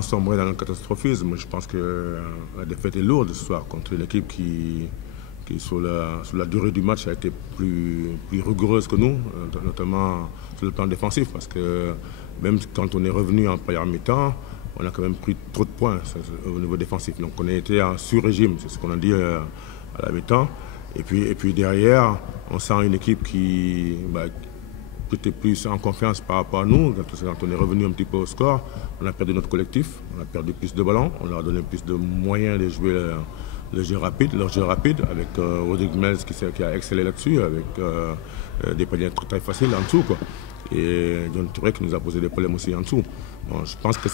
sans sombrer dans le catastrophisme, je pense que la défaite est lourde ce soir contre une équipe qui sur la durée du match a été plus rigoureuse que nous, notamment sur le plan défensif, parce que même quand on est revenu en première mi-temps, on a quand même pris trop de points au niveau défensif. Donc on a été en sur-régime, c'est ce qu'on a dit à la mi-temps. Et puis derrière, on sent une équipe qui était plus en confiance par rapport à nous. Quand on est revenu un petit peu au score, on a perdu notre collectif, on a perdu plus de ballons, on leur a donné plus de moyens de jouer leur jeu rapide, avec Rodrigue Mels qui a excellé là-dessus, avec des paniers très faciles en dessous, quoi. Et John Touré qui nous a posé des problèmes aussi en dessous. Bon, je pense que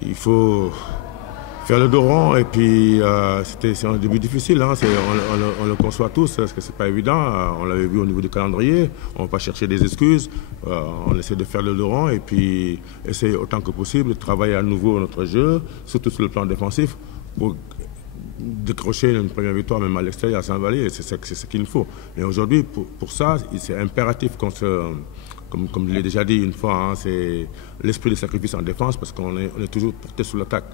il faut faire le dos rond, et puis c'est un début difficile, hein. On le conçoit tous, parce que c'est pas évident. On l'avait vu au niveau du calendrier, on ne va pas chercher des excuses, on essaie de faire le dos rond et puis essayer autant que possible de travailler à nouveau notre jeu, surtout sur le plan défensif, pour décrocher une première victoire même à l'extérieur à Saint-Vallier, c'est ce qu'il nous faut. Mais aujourd'hui, pour ça, c'est impératif comme je l'ai déjà dit une fois, hein, c'est l'esprit de sacrifice en défense, parce qu'on est toujours porté sur l'attaque.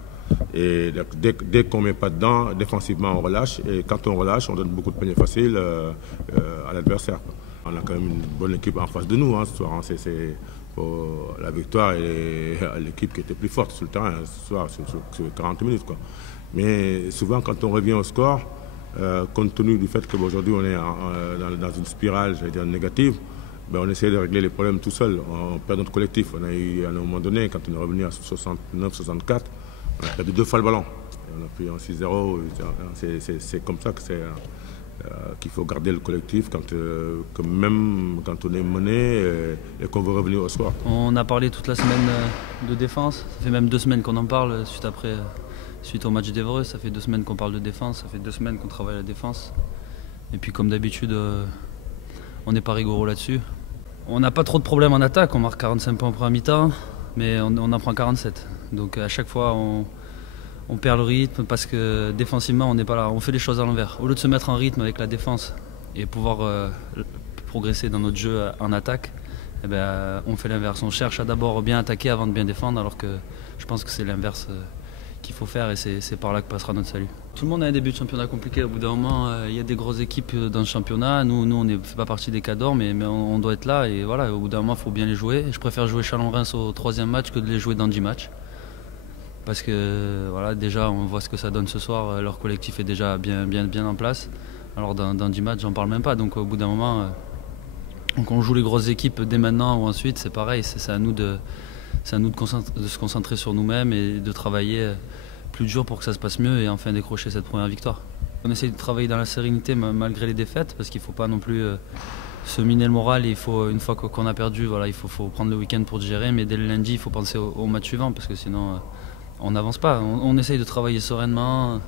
Et dès qu'on ne met pas dedans, défensivement on relâche, et quand on relâche, on donne beaucoup de paniers faciles à l'adversaire. On a quand même une bonne équipe en face de nous, hein, ce soir, hein. La victoire et l'équipe qui était plus forte sur le terrain, hein, ce soir, sur 40 minutes, quoi. Mais souvent, quand on revient au score, compte tenu du fait qu'aujourd'hui on est dans une spirale, j'allais dire, négative, on essaie de régler les problèmes tout seul. On perd notre collectif. On a eu, à un moment donné, quand on est revenu à 69-64, on a perdu 2 fois le ballon. Et on a pris un 6-0. C'est comme ça qu'il faut garder le collectif, même quand on est mené et qu'on veut revenir au soir. On a parlé toute la semaine de défense. Ça fait même 2 semaines qu'on en parle suite au match d'Évreux. Ça fait 2 semaines qu'on parle de défense. Ça fait 2 semaines qu'on travaille la défense. Et puis comme d'habitude, on n'est pas rigoureux là-dessus. On n'a pas trop de problèmes en attaque. On marque 45 points en première mi-temps, mais on en prend 47. Donc à chaque fois, on perd le rythme parce que défensivement, on n'est pas là. On fait les choses à l'envers. Au lieu de se mettre en rythme avec la défense et pouvoir progresser dans notre jeu en attaque, on fait l'inverse. On cherche à d'abord bien attaquer avant de bien défendre, alors que je pense que c'est l'inverse qu'il faut faire, et c'est par là que passera notre salut. Tout le monde a un début de championnat compliqué. Au bout d'un moment, il y a des grosses équipes dans le championnat. Nous on ne fait pas partie des cadors, mais on doit être là. Et voilà, au bout d'un moment, il faut bien les jouer. Et je préfère jouer Chalon-Reims au 3e match que de les jouer dans 10 matchs. Parce que voilà, déjà, on voit ce que ça donne ce soir. Leur collectif est déjà bien en place. Alors dans 10 matchs, j'en parle même pas. Donc au bout d'un moment, donc on joue les grosses équipes dès maintenant ou ensuite, c'est pareil. C'est à nous de se concentrer sur nous-mêmes et de travailler plus dur pour que ça se passe mieux et enfin décrocher cette première victoire. On essaie de travailler dans la sérénité malgré les défaites, parce qu'il ne faut pas non plus se miner le moral. Et une fois qu'on a perdu, voilà, il faut prendre le week-end pour digérer, mais dès le lundi, il faut penser au match suivant, parce que sinon on n'avance pas. On essaye de travailler sereinement,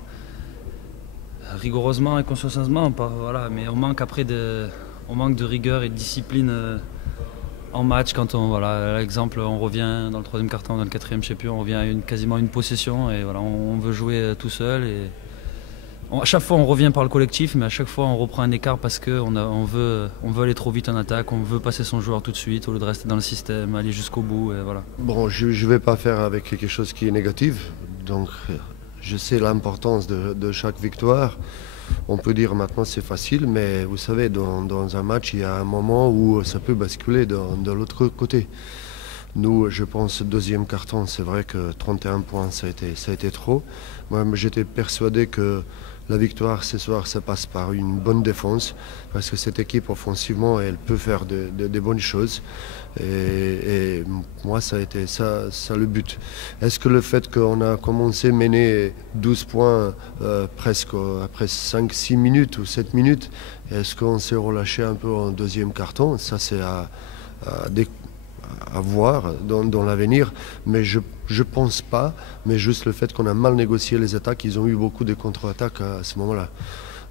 rigoureusement et consciencieusement, voilà, mais on manque de rigueur et de discipline en match. Quand l'exemple, on revient dans le 3e quart-temps, dans le 4e, je sais plus, on revient à quasiment une possession, et voilà, on veut jouer tout seul. Et à chaque fois, on revient par le collectif, mais à chaque fois, on reprend un écart parce qu'on veut aller trop vite en attaque, on veut passer son joueur tout de suite au lieu de rester dans le système, aller jusqu'au bout. Et voilà. Bon, je ne vais pas faire avec quelque chose qui est négatif, donc je sais l'importance de chaque victoire. On peut dire maintenant c'est facile, mais vous savez, dans un match, il y a un moment où ça peut basculer de l'autre côté. Nous, je pense, 2e quart-temps, c'est vrai que 31 points, ça a été trop. Moi, j'étais persuadé que la victoire ce soir, ça passe par une bonne défense, parce que cette équipe, offensivement, elle peut faire des bonnes choses. Et moi, ça a été ça le but. Est-ce que le fait qu'on a commencé à mener 12 points presque après 5-6 minutes ou 7 minutes, est-ce qu'on s'est relâché un peu en 2e quart-temps? Ça, c'est à voir dans l'avenir, mais je pense pas, mais juste le fait qu'on a mal négocié les attaques, ils ont eu beaucoup de contre-attaques à ce moment-là.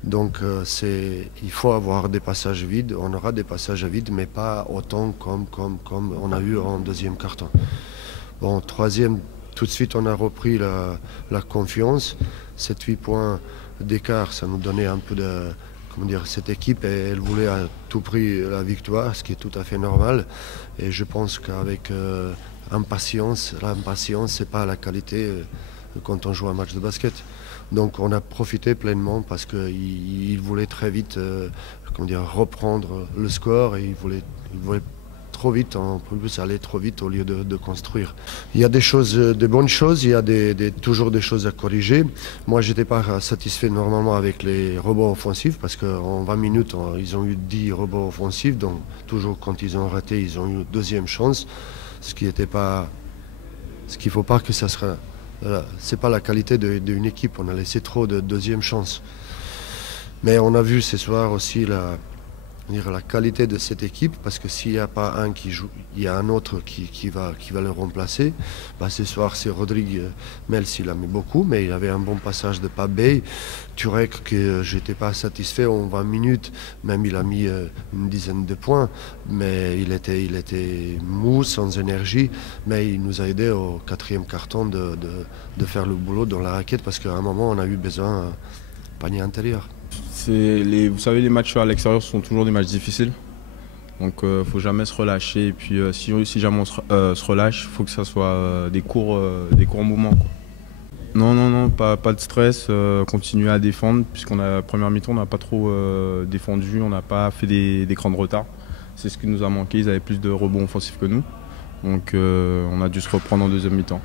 Donc il faut avoir des passages vides, on aura des passages vides, mais pas autant comme on a eu en 2e quart-temps. Bon, 3e, tout de suite on a repris la confiance, 7-8 points d'écart, ça nous donnait un peu de... Comment dire, cette équipe, elle voulait à tout prix la victoire, ce qui est tout à fait normal. Et je pense qu'avec impatience. L'impatience, c'est pas la qualité quand on joue un match de basket. Donc on a profité pleinement parce qu'il voulait très vite reprendre le score et il voulait trop vite, en plus aller trop vite au lieu de construire. Il y a des bonnes choses, il y a toujours des choses à corriger. Moi, je n'étais pas satisfait normalement avec les rebonds offensifs parce qu'en 20 minutes, ils ont eu 10 rebonds offensifs. Donc toujours quand ils ont raté, ils ont eu une deuxième chance. Ce qu'il ne faut pas que ça sera... C'est pas la qualité d'une équipe, on a laissé trop de deuxième chance. Mais on a vu ce soir aussi la qualité de cette équipe, parce que s'il n'y a pas un qui joue, il y a un autre qui va le remplacer. Ce soir, c'est Rodrigue Mels, il a mis beaucoup, mais il avait un bon passage de Pabey. Turek, que je n'étais pas satisfait en 20 minutes, même il a mis une dizaine de points, mais il était mou, sans énergie, mais il nous a aidé au quatrième carton de faire le boulot dans la raquette, parce qu'à un moment, on a eu besoin d'un panier intérieur. Vous savez, les matchs à l'extérieur sont toujours des matchs difficiles. Donc il ne faut jamais se relâcher. Et puis si jamais on se relâche, il faut que ça soit des courts moments, quoi. Non, pas de stress. Continuer à défendre, puisqu'on a la première mi-temps, on n'a pas trop défendu, on n'a pas fait des grands retards. C'est ce qui nous a manqué, ils avaient plus de rebonds offensifs que nous. Donc on a dû se reprendre en deuxième mi-temps.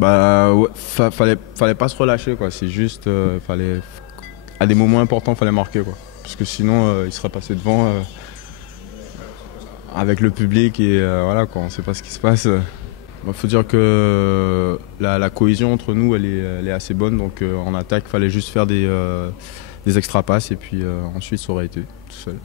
Ouais, fallait pas se relâcher, quoi. C'est juste, à des moments importants, il fallait marquer, quoi. Parce que sinon, il serait passé devant avec le public et voilà, quoi, on ne sait pas ce qui se passe. Faut dire que la cohésion entre nous, elle est assez bonne. Donc en attaque, il fallait juste faire des extra passes et puis ensuite, ça aurait été tout seul.